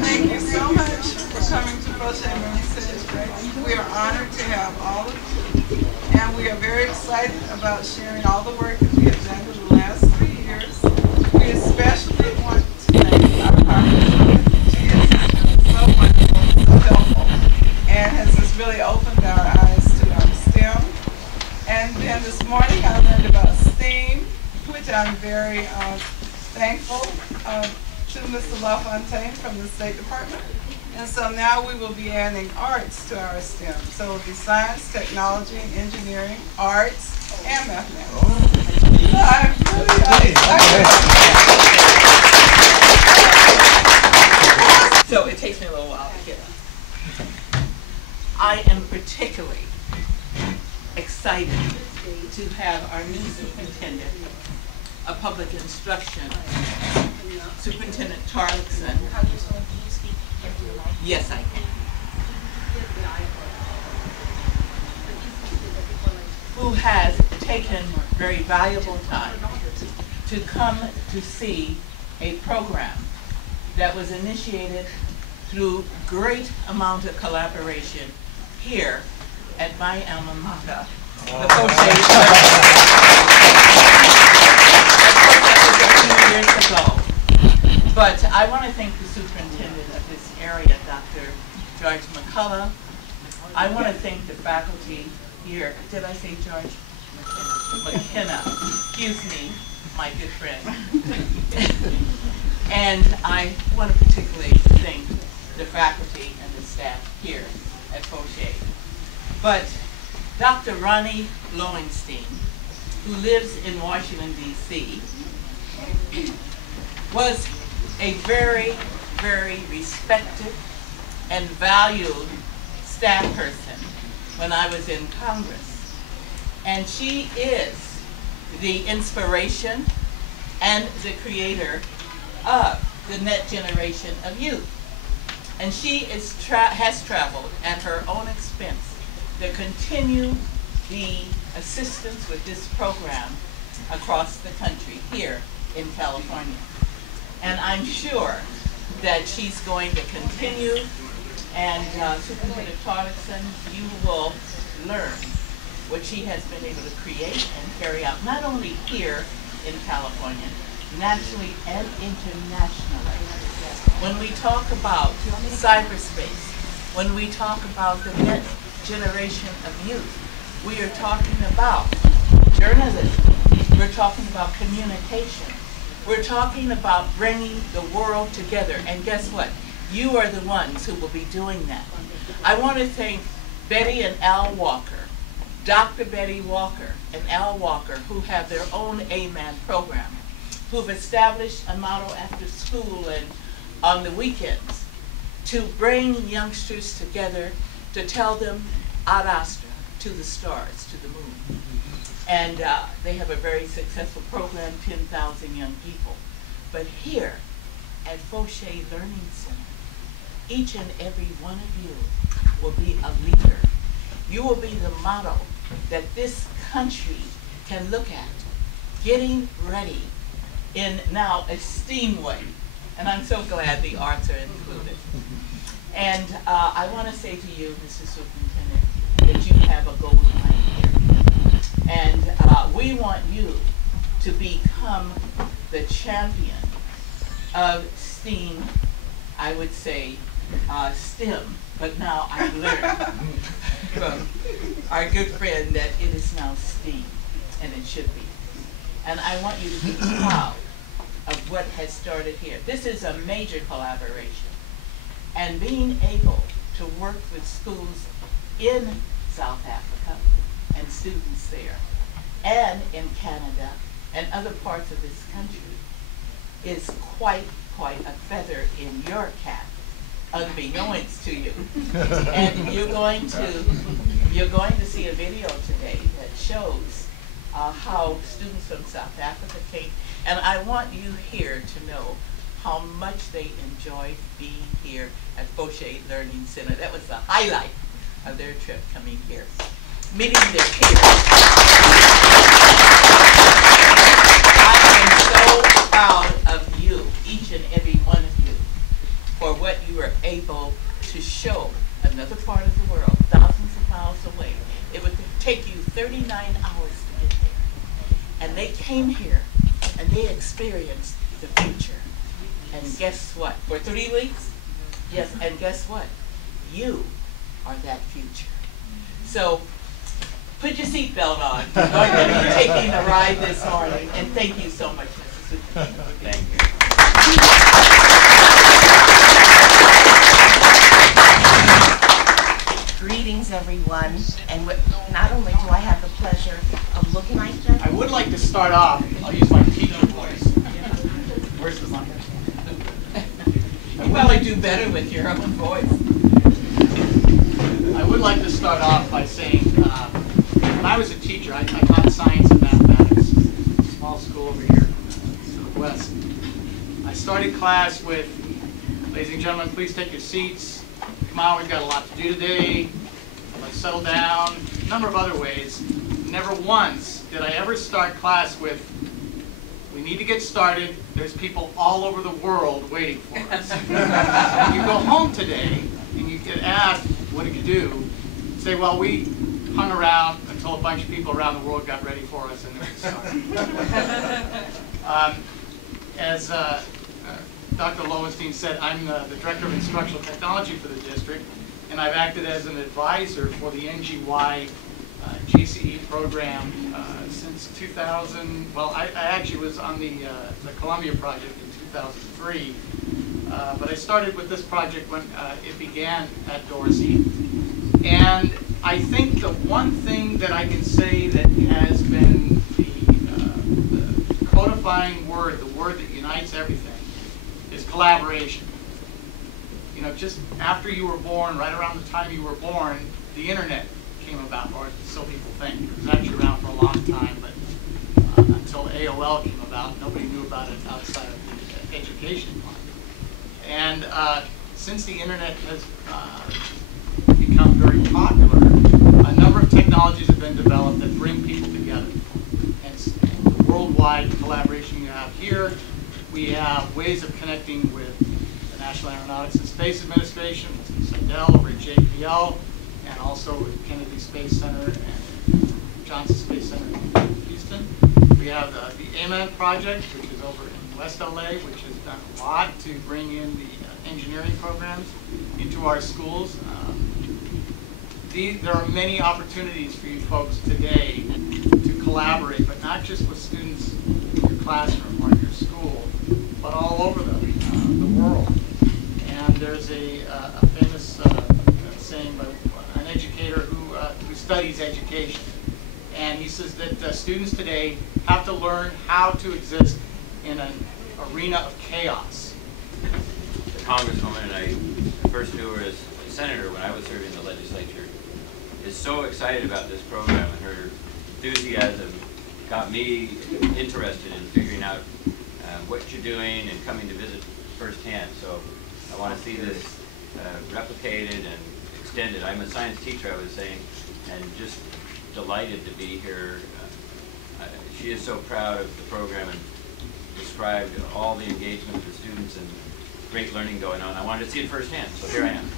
Thank you so much for coming to Foshay High. We are honored to have all of you, and we are very excited about sharing all the work that we have done in the last 3 years. We especially want to thank our partner. She has been so wonderful, so helpful, and has just really opened our eyes to our STEM. And then this morning I learned about STEAM, which I'm very thankful to Mr. LaFontaine from the State Department. And so now we will be adding arts to our STEM. So it will be science, technology, engineering, arts, and mathematics. So I'm really excited. So it takes me a little while to get up. I am particularly excited to have our new superintendent of public instruction, Superintendent Tarleton. Yes, I can. Who has taken very valuable time to come to see a program that was initiated through great amount of collaboration here at my alma mater, the Foshay a few years ago. But I want to thank the superintendent of this area, Dr. George McCullough. I want to thank the faculty here. Did I say George? McKenna. Excuse me, my good friend. And I want to particularly thank the faculty and the staff here at Foshay. But Dr. Ronnie Lowenstein, who lives in Washington, D.C., was a very, very respected and valued staff person when I was in Congress. And she is the inspiration and the creator of the next generation of youth. And she has traveled at her own expense to continue the assistance with this program across the country here in California. And I'm sure that she's going to continue, and Superintendent Tarleton, you will learn what she has been able to create and carry out, not only here in California, nationally and internationally. When we talk about cyberspace, when we talk about the next generation of youth, we are talking about journalism, we're talking about communication, we're talking about bringing the world together. And guess what? You are the ones who will be doing that. I want to thank Betty and Al Walker, Dr. Betty Walker and Al Walker, who have their own AMAN program, who've established a model after school and on the weekends to bring youngsters together to tell them Ad Astra, to the stars, to the moon. And they have a very successful program, 10,000 young people. But here at Foshay Learning Center, each and every one of you will be a leader. You will be the model that this country can look at, getting ready in now a STEAM way. And I'm so glad the arts are included. And I want to say to you, Mr. Superintendent, that you have a gold mine here. And we want you to become the champion of STEAM, I would say STEM, but now I've learned from our good friend that it is now STEAM, and it should be. And I want you to be proud of what has started here. This is a major collaboration. And being able to work with schools in South Africa and students there, and in Canada and other parts of this country is quite a feather in your cap, unbeknownst to you. And you're going to see a video today that shows how students from South Africa came. And I want you here to know how much they enjoyed being here at Foshay Learning Center. That was the highlight of their trip coming here, meeting their peers. I am so proud of you, each and every one of you, for what you came here and they experienced the future. And guess what? For 3 weeks? Yes, and guess what? You are that future. So put your seatbelt on. You're going to be taking the ride this morning. And thank you so much, Mrs. Superintendent. Thank you. Greetings, everyone. And not only do I have the pleasure of looking like them, I would like to start off, I'll use my teacher voice. Where's the mic? You probably do better with your own voice. I would like to start off by saying, when I was a teacher, I taught science and mathematics, a small school over here to the west. I started class with, ladies and gentlemen, please take your seats. Come on, we've got a lot to do today. Let's settle down. A number of other ways. Never once did I ever start class with, we need to get started. There's people all over the world waiting for us. When you go home today and you get asked, what did you do? Say, well, we hung around until a bunch of people around the world got ready for us and then we started. As Dr. Lowenstein said, I'm the Director of Instructional Technology for the district, and I've acted as an advisor for the NGY GCE program since 2000. Well, I actually was on the Columbia project in 2003, but I started with this project when it began at Dorsey. And I think the one thing that I can say that has been the codifying word, the word that unites everything, is collaboration. You know, just after you were born, right around the time you were born, the internet came about, or so people think. It was actually around for a long time, but until AOL came about, nobody knew about it outside of the education part. And since the internet has become very popular, a number of technologies have been developed that bring people together. And the worldwide collaboration you have here, we have ways of connecting with the National Aeronautics and Space Administration, with Seidel over at JPL, and also with Kennedy Space Center and Johnson Space Center in Houston. We have the AMAN project, which is over in West LA, which has done a lot to bring in the engineering programs into our schools. There are many opportunities for you folks today to collaborate, but not just with students in your classroom or in your school, but all over the world. And there's a famous saying by an educator who studies education. And he says that students today have to learn how to exist in an arena of chaos. The Congresswoman, and I first knew her as a senator when I was serving in the legislature, is so excited about this program, and her enthusiasm got me interested in figuring out what you're doing and coming to visit firsthand. So I want to see this replicated and extended. I'm a science teacher, I was saying, and just delighted to be here. She is so proud of the program and described all the engagement of the students and great learning going on. I wanted to see it firsthand, so here I am.